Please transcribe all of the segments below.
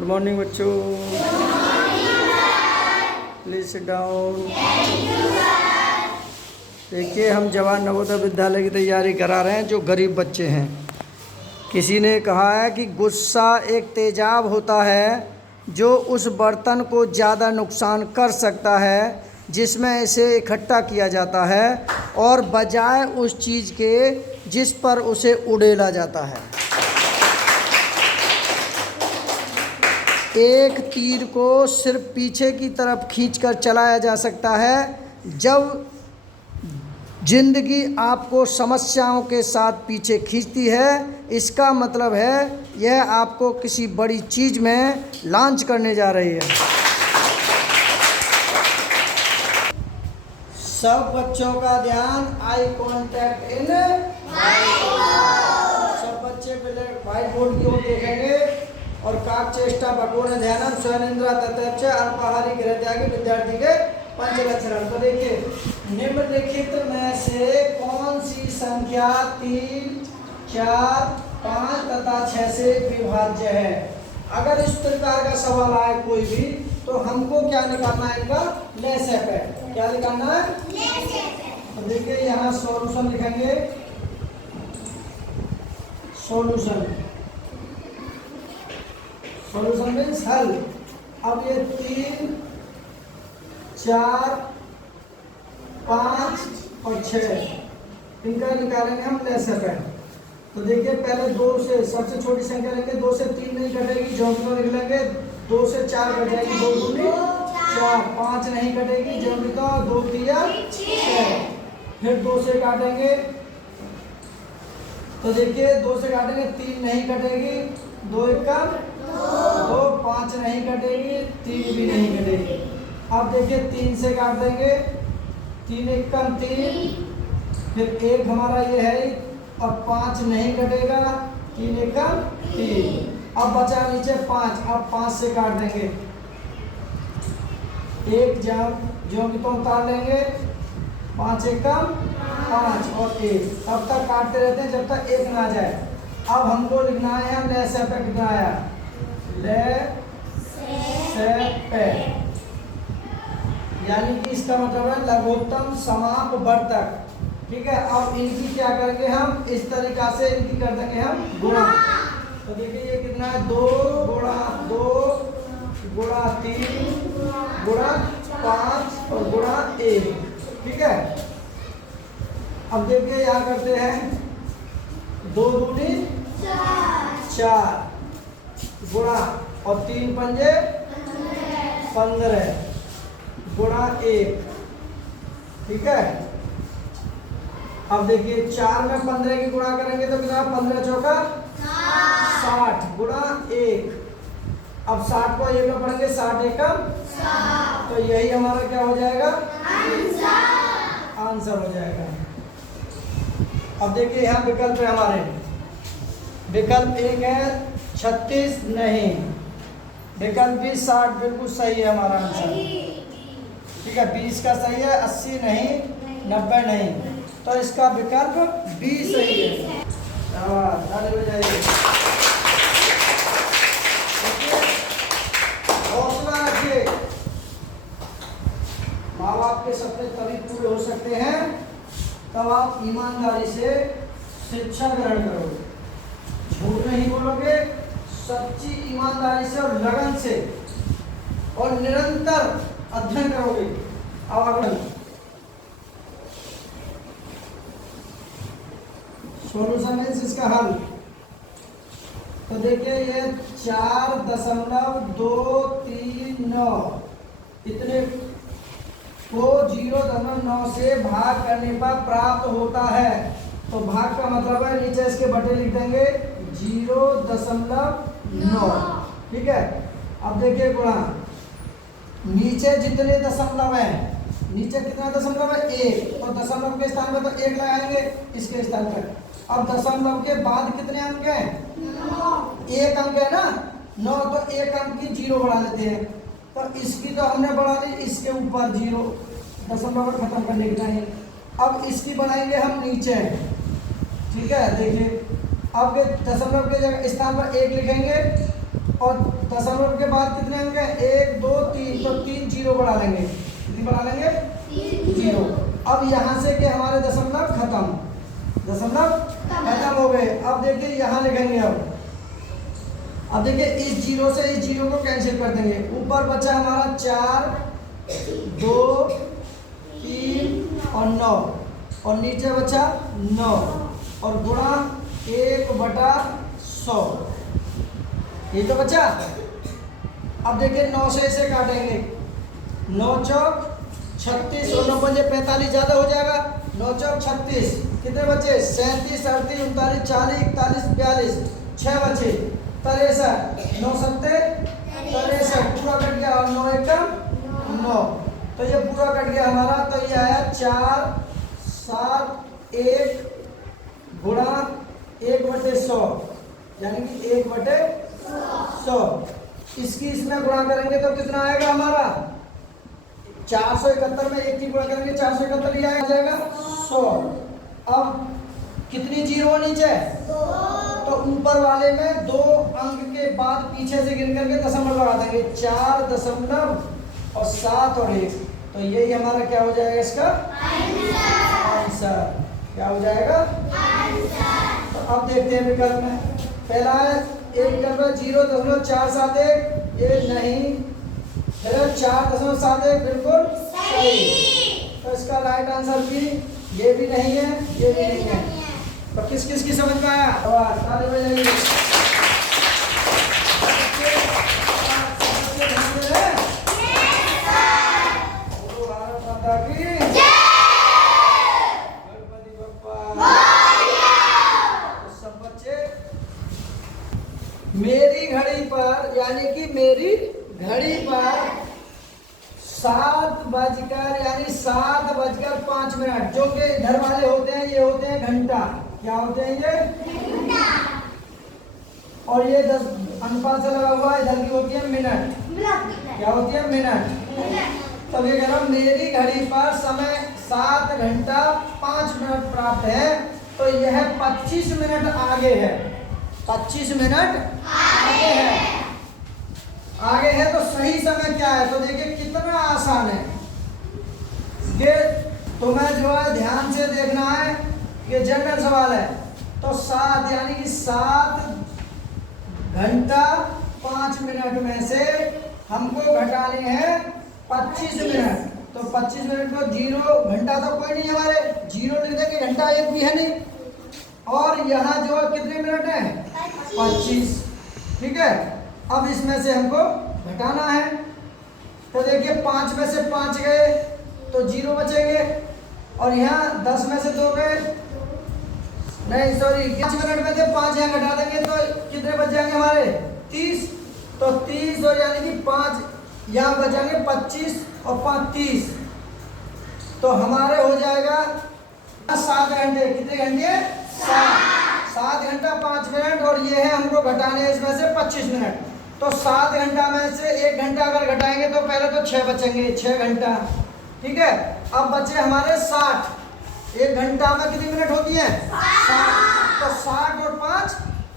Good morning बच्चों। Please sit down. देखिए, हम जवान नवोदय विद्यालय की तैयारी करा रहे हैं जो गरीब बच्चे हैं। किसी ने कहा है कि गुस्सा एक तेजाब होता है जो उस बर्तन को ज़्यादा नुकसान कर सकता है जिसमें इसे इकट्ठा किया जाता है, और बजाय उस चीज़ के जिस पर उसे उड़ेला जाता है। एक तीर को सिर्फ पीछे की तरफ खींचकर चलाया जा सकता है जब जिंदगी आपको समस्याओं के साथ पीछे खींचती है। इसका मतलब है यह आपको किसी बड़ी चीज़ में लॉन्च करने जा रही है। सब बच्चों का ध्यान, आई कांटेक्ट इन। सब बच्चे पहले व्हाइट बोर्ड की ओर देखेंगे और काक चेष्टा बटोरे ध्यानम स्वनिंद्रा तत्वच अल्पाहारी गृह त्यागी विद्यार्थी के पंचलक्षण। तो देखिए, निम्नलिखित में से कौन सी संख्या 3, 4, 5 तथा 6 से विभाज्य है। अगर इस प्रकार का सवाल आए कोई भी, तो हमको क्या निकालना है, इनका लेसेप है। क्या निकालना है? तो देखिए, यहाँ सॉल्यूशन लिखेंगे। सॉल्यूशन मीन्स हल। अब ये 3, 4, 5 और 6 इनका निकालेंगे हम लेसेप है। तो देखिए, पहले 2 से सबसे छोटी संख्या लेंगे, 2 से 3 नहीं कटेगी, ज्योमेट्री लिख लेंगे। 2 से 4 कट जाएगी, 2 दूनी 4, 5 नहीं कटेगी, ज्योमेट्री 2 तिया 6। फिर 2 से काटेंगे, तो देखिए 2 से काटेंगे, 3 नहीं कटेगी, 2 एकम 2, 5 नहीं कटेगी, 3 भी नहीं कटेगी। अब देखिए 3 से काट देंगे, 3 एकम 3, फिर 1 हमारा ये है और 5 नहीं कटेगा, 3 एकम 3। अब बचा नीचे 5, अब 5 से काट देंगे, 1 ज्यों तो उतार लेंगे, 5 एकम 5 और 1। तब तक काटते रहते हैं जब तक 1 ना आ जाए। अब हमको लिखना है, हम लेसेप कितना आया, लेसेप, यानी कि इसका मतलब है लघुत्तम समाप वर्तक। ठीक है, अब इनकी क्या करेंगे हम, इस तरीका से इनकी कर देंगे हम गुणा। तो देखिए ये कितना है, 2 गुणा 2 गुणा 3 गुणा 5 और गुणा 1। ठीक है, अब देखिए यहाँ करते हैं, 2 दूनी 4 गुणा और 3 पंजे 15 गुणा 1। ठीक है, अब देखिए 4 में 15 की गुणा करेंगे तो कितना, 15 चौका 60 गुणा 1। अब 60 को 1 में पढ़ेंगे, 60 एकम 60। तो यही हमारा क्या हो जाएगा, आंसर हो जाएगा। अब देखिए यहाँ विकल्प है हमारे, विकल्प 1 है 36 नहीं, विकल्प 20 60 बिल्कुल सही है हमारा आंसर। ठीक है, 20 का सही है, 80 नहीं, 90 नहीं, तो इसका विकल्प 20 सही है। ताली बजाइए। हौसला रखिए, माँ बाप के सपने तभी पूरे हो सकते हैं तब आप ईमानदारी से शिक्षा ग्रहण करोगे, झूठ नहीं बोलोगे, सच्ची ईमानदारी से और लगन से और निरंतर अध्ययन करोगे। अब अगला सॉल्यूशन मीन्स इसका हल। तो देखिए ये 4.239 इतने को 0.9 से भाग करने पर प्राप्त होता है। तो भाग का मतलब है, नीचे इसके बटे लिख देंगे 0.9। ठीक है, अब देखिए गुणा, नीचे जितने दशमलव है, नीचे कितना दशमलव है, 1, तो दशमलव के स्थान पर तो 1 लगाएंगे इसके स्थान पर। अब दशमलव के बाद कितने अंक हैं, 1 अंक है ना, 9, तो 1 अंक की 0 बढ़ा लेते हैं। तो इसकी तो हमने बढ़ा ली, इसके ऊपर 0 दशमलव खत्म करने के लिए। अब इसकी बनाएंगे हम नीचे। ठीक है, देखिए अब दशमलव के जगह स्थान पर 1 लिखेंगे, और दशमलव के बाद कितने अंक हैं? 1 2 3, तो 3 जीरो बढ़ा लेंगे। कितनी बढ़ा लेंगे? 0। अब यहाँ से के हमारे दशमलव खत्म, दशमलव खत्म हो गए। अब देखिए यहाँ लिखेंगे। अब देखिए इस जीरो से इस जीरो को कैंसिल कर देंगे। ऊपर बचा हमारा 4 2 3 और 9, और नीचे बचा 9 और गुणा 1/100, ये तो बचा। अब देखिए 9 से इसे काटेंगे। 9 चौक 36 और 9 पंजे 45, ज़्यादा हो जाएगा। 9 चौक 36, कितने बचे? 37 38 39 40 41 42, 6 बचे। 63 9 सत्ते 63, पूरा कट गया। और 9 एकम 9, तो ये पूरा कट गया हमारा। तो ये आया 4 7 1 गुणा 1/100, यानी कि 1/100। इसकी इसमें गुणा करेंगे तो कितना आएगा हमारा? 471 में 1 की गुणा करेंगे 471 ही आ जाएगा 100। अब कितनी जीरो नीचे? तो ऊपर वाले में 2 अंक के बाद पीछे से गिन करके दशमलव बढ़ा देंगे। 4 दशमलव और 7 और 1, तो यही हमारा क्या हो जाएगा? इसका आंसर क्या हो जाएगा? तो अब देखते हैं विकल्प में। पहला है एक विकल्प 0.471, ये नहीं। फिर 4.71, बिल्कुल सही। तो इसका राइट आंसर भी ये भी नहीं है, ये भी नहीं है। तो किस किस की समझ में आया? ताली बजाइए। मेरी घड़ी पर, यानी कि मेरी घड़ी पर 7:05, जो कि इधर वाले होते हैं, ये होते हैं घंटा। क्या होते हैं ये? घंटा। और ये 10 अनुपात से लगा हुआ है, इधर की होती है मिनट। क्या होती है? मिनट। तो ये कह रहा हूं मेरी घड़ी पर समय 7 घंटा 5 मिनट प्राप्त है, तो यह 25 मिनट आगे है। 25 मिनट आगे है। आगे है तो सही समय क्या है? तो देखिए कितना आसान है ये। तुम्हें जो है ध्यान से देखना है, ये जनरल सवाल है। तो 7 यानी कि 7 घंटा 5 मिनट में से हमको घटाने हैं 25 मिनट। तो 25 मिनट को 0, घंटा तो कोई नहीं हमारे, 0 लिख देंगे, घंटा एक भी है नहीं। और यहाँ जो कितने मिनट है? 25। ठीक है। अब इसमें से हमको घटाना है। तो देखिए 5 में से 5 गए तो 0 बचेंगे, और यहाँ 10 में से 2 गए, नहीं सॉरी 5 मिनट में से 5 यहाँ घटा देंगे तो कितने बच जाएंगे हमारे? 30। तो 30 और यानी कि 5 यहाँ बचेंगे 25 और 5 30, तो हमारे हो जाएगा 7 घंटे। कितने घंटे? 7 घंटा 5 मिनट। और ये है हमको घटाने हैं इसमें से 25 मिनट। तो 7 घंटा में से 1 घंटा अगर घटाएंगे तो पहले तो 6 बचेंगे, 6 घंटा। ठीक है। अब बचे हमारे 60। 1 घंटा में कितनी मिनट होती है? 60। तो 60 और 5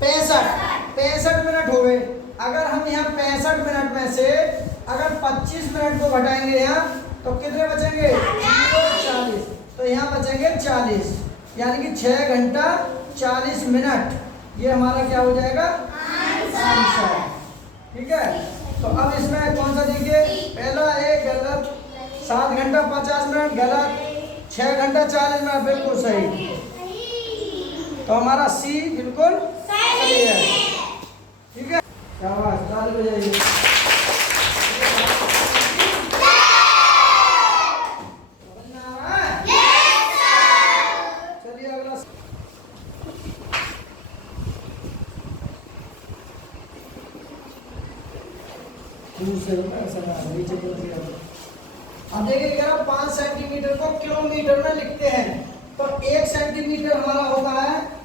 65 मिनट हो गए। अगर हम यहाँ 65 मिनट में से अगर 25 मिनट को घटाएंगे यहाँ, तो कितने बचेंगे? 40। तो यहाँ बचेंगे 40, यानी कि 6 घंटा 40 मिनट। ये हमारा क्या हो जाएगा? आंसर। ठीक है। तो अब इसमें कौन सा देखिए? पहला है गलत, 7 घंटा 50 मिनट गलत, 6 घंटा 40 मिनट बिल्कुल सही। तो हमारा सी बिल्कुल सही है। ठीक है। क्या बात, ताली बजाइए। चलिए अगला। अब देखिए 5 सेंटीमीटर को किलोमीटर में लिखते हैं, तो 1 सेंटीमीटर हमारा होता है,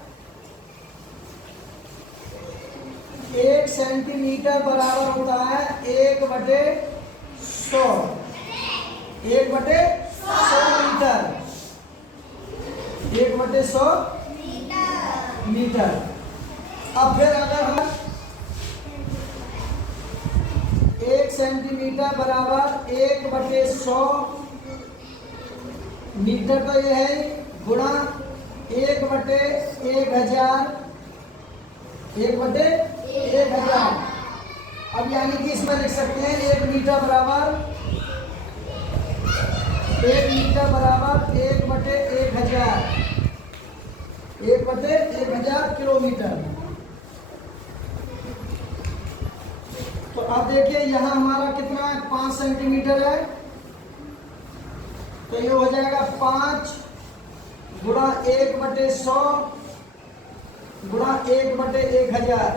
1 सेंटीमीटर बराबर होता है 1/100। 1/100 मीटर। 1/100 मीटर। अब फिर अगर हम सेंटीमीटर बराबर 1/100 मीटर, तो ये है गुणा 1/1000, 1/1000। अब यानी कि इसमें लिख सकते हैं 1 मीटर बराबर 1/1000, 1/1000 किलोमीटर। तो अब देखिए यहाँ हमारा कितना है, 5 सेंटीमीटर है, तो ये हो जाएगा 5 गुणा 1/100 गुणा 1/1000।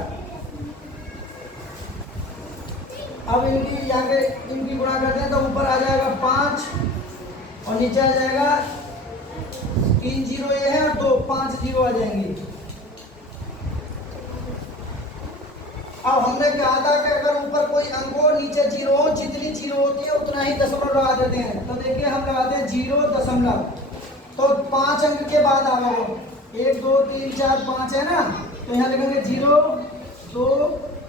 अब इनकी गुणा करते हैं तो ऊपर आ जाएगा 5 और नीचे आ जाएगा 3 जीरो ये है और 5 जीरो आ जाएंगे। अब हमने कहा था कि अगर ऊपर कोई अंक हो नीचे जीरो हो, जितनी जीरो होती है उतना ही दशमलव लगा देते हैं। तो देखिए हम लगाते हैं 0., तो 5 अंक के बाद आएगा वो 1 2 3 4 5 है ना, तो यहाँ लिखेंगे 0 2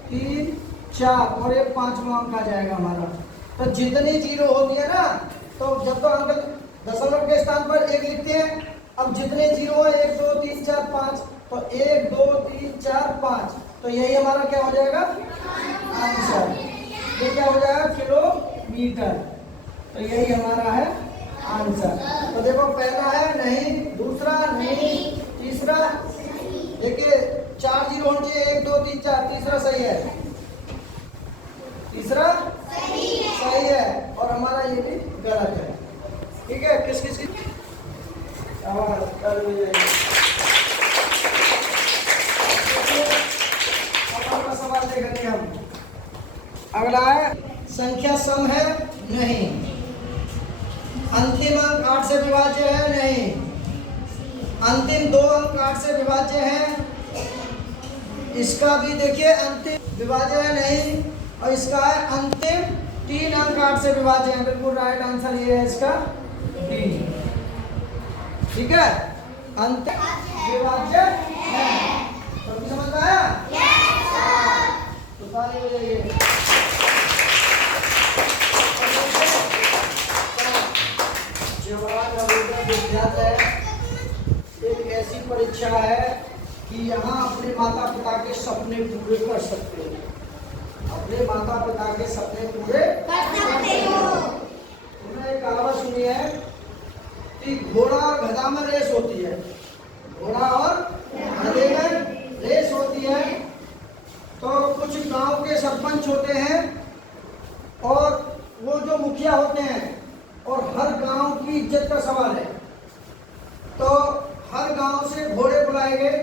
3 4 और ये 5वां अंक आ जाएगा हमारा। तो जितनी जीरो होती है ना, तो जब तो अंक दशमलव के स्थान पर 1 लिखते हैं। अब जितने जीरो है 1 2 3 4 5, तो 1 2 3 4 5, तो यही हमारा क्या हो जाएगा आंसर। ये क्या हो जाएगा किलोमीटर, तो यही हमारा है आंसर। तो देखो पहला है नहीं, दूसरा नहीं, तीसरा देखिए 4 जीरो होने चाहिए, 1 2 3 4, तीसरा सही है, तीसरा सही है और हमारा ये भी गलत है। ठीक है, किस किस की आवाज कर सवाल देखेंगे हम। अगला है संख्या सम है नहीं, अंतिम अंक 8 से विभाज्य है नहीं, अंतिम 2 अंक 8 से विभाज्य है, इसका भी देखिए अंतिम विभाज्य है नहीं, और इसका है अंतिम 3 अंक 8 से विभाज्य है। बिल्कुल राइट आंसर ये है इसका डी। ठीक है, अंतिम विभाज्य है। तो समझ में आया? तो ताली बजाइए। जवाहर नवोदय विद्यालय एक ऐसी परीक्षा है कि यहाँ अपने माता पिता के सपने पूरे कर सकते हो, अपने माता पिता के सपने पूरे कर सकते हो। तुमने एक कहावत सुनी है कि घोड़ा और गधा में रेस होती है, घोड़ा और गधे में रेस होती है। तो कुछ गांव के सरपंच होते हैं और वो जो मुखिया होते हैं, और हर गांव की इज्जत का सवाल है, तो हर गांव से घोड़े बुलाए गए,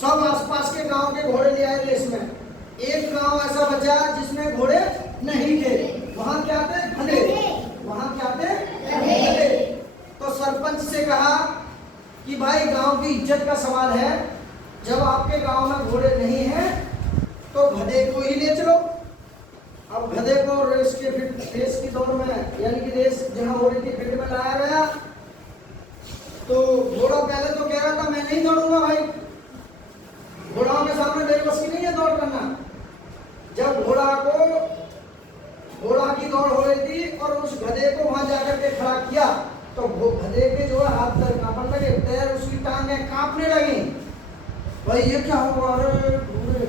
सब आसपास के गांव के घोड़े ले आए रेस में। एक गांव ऐसा बचा जिसमें घोड़े नहीं थे, वहां क्या थे गधे, वहां क्या थे गधे। तो सरपंच से कहा कि भाई गांव की इज्जत का सवाल है, जब आपके गांव में घोड़े नहीं हैं तो गधे को ही ले चलो। अब गधे को रेस की दौड़ में, यानी कि रेस जहां हो रही थी फील्ड में लाया गया। तो घोड़ा पहले तो कह रहा था मैं नहीं दौड़ूंगा भाई, घोड़ाओं के सामने मेरी बस की नहीं है दौड़ करना। जब घोड़ा की दौड़ हो रही थी और उस गधे को वहां जाकर के खड़ा किया, तो वो गधे के जो है हाथ पैर कांपने लगे, पैर उसकी टांगें कांपने लगी। भाई ये क्या हुआ, अरे घोड़े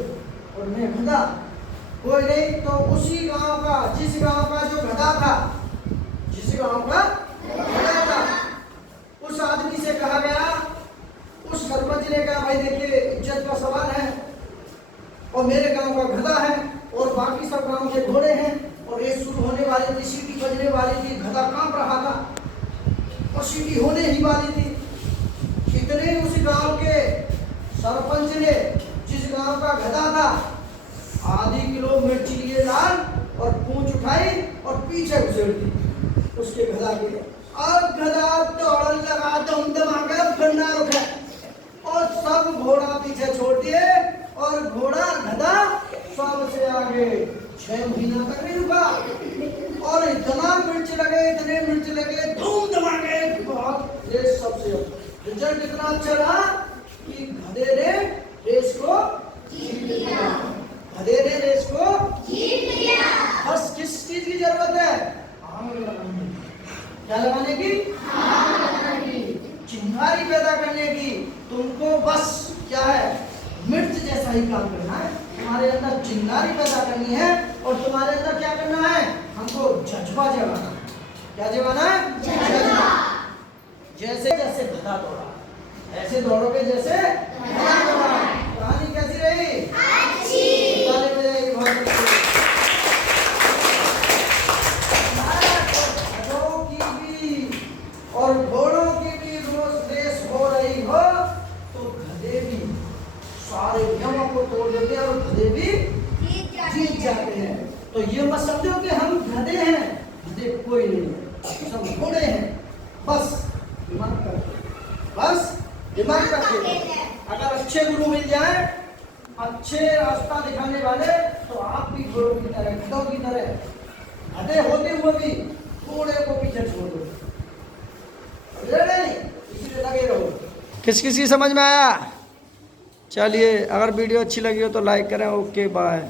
और मैं गधा, कोई नहीं। तो उसी गांव का, जिस गांव का जो गधा था, जिस गांव का गधा था, उस आदमी से कहा गया, उस सरपंच ने कहा भाई देखिए इज्जत का सवाल है और मेरे गांव का गधा है और बाकी सब गांव के घोड़े हैं, और रेस शुरू होने वाली थी, सीटी बजने वाली थी, गधा कांप रहा था और सीटी होने ही वाली थी। इतने उस गांव के सरपंच ने, जिस गांव का गधा था, आधी किलो मिर्च लिए लाल और पूंछ उठाई और पीछे घुसेड़ दी उसके गधा के। अब गधा दौड़न लगा, दम दमाके फिर ना रुके और सब घोड़ा पीछे छोड़ दिए और घोड़ा गधा सबसे आगे 6 महीना तक नहीं रुका। और इतना मिर्च लगे, इतने मिर्च लगे, धूम धमाके, बहुत रेस सबसे रिजल्ट इतना अच्छा रहा कि गधे ने रेस को जीत लिया, गधे ने रेस को जीत लिया। समझदारी पैदा करनी है और तुम्हारे अंदर क्या करना है, हमको जज्बा जगाना। क्या जगाना है? जज्बा। जैसे जैसे गधा दौड़ा ऐसे दौड़ोगे जैसे गधा दौड़ा। कहानी कैसी रही? अच्छी। ताली बजाइए बहुत अच्छी। गधों की भी और घोड़ों की भी रोज रेस हो रही हो तो गधे भी सारे नियमों को तोड़ देते हैं और गधे भी जीत जाते हैं। तो ये मत समझो कि हम गधे हैं, गधे कोई नहीं है, सब घोड़े हैं। बस दिमाग करके, बस दिमाग करके अगर अच्छे गुरु मिल जाए, अच्छे रास्ता दिखाने वाले, तो आप भी घोड़ों की तरह, गधों की तरह, गधे होते हुए भी घोड़े को पीछे छोड़ दो। नहीं, इसीलिए लगे रहो। किस किस की समझ में आया? चलिए, अगर वीडियो अच्छी लगी हो तो लाइक करें। Okay bye.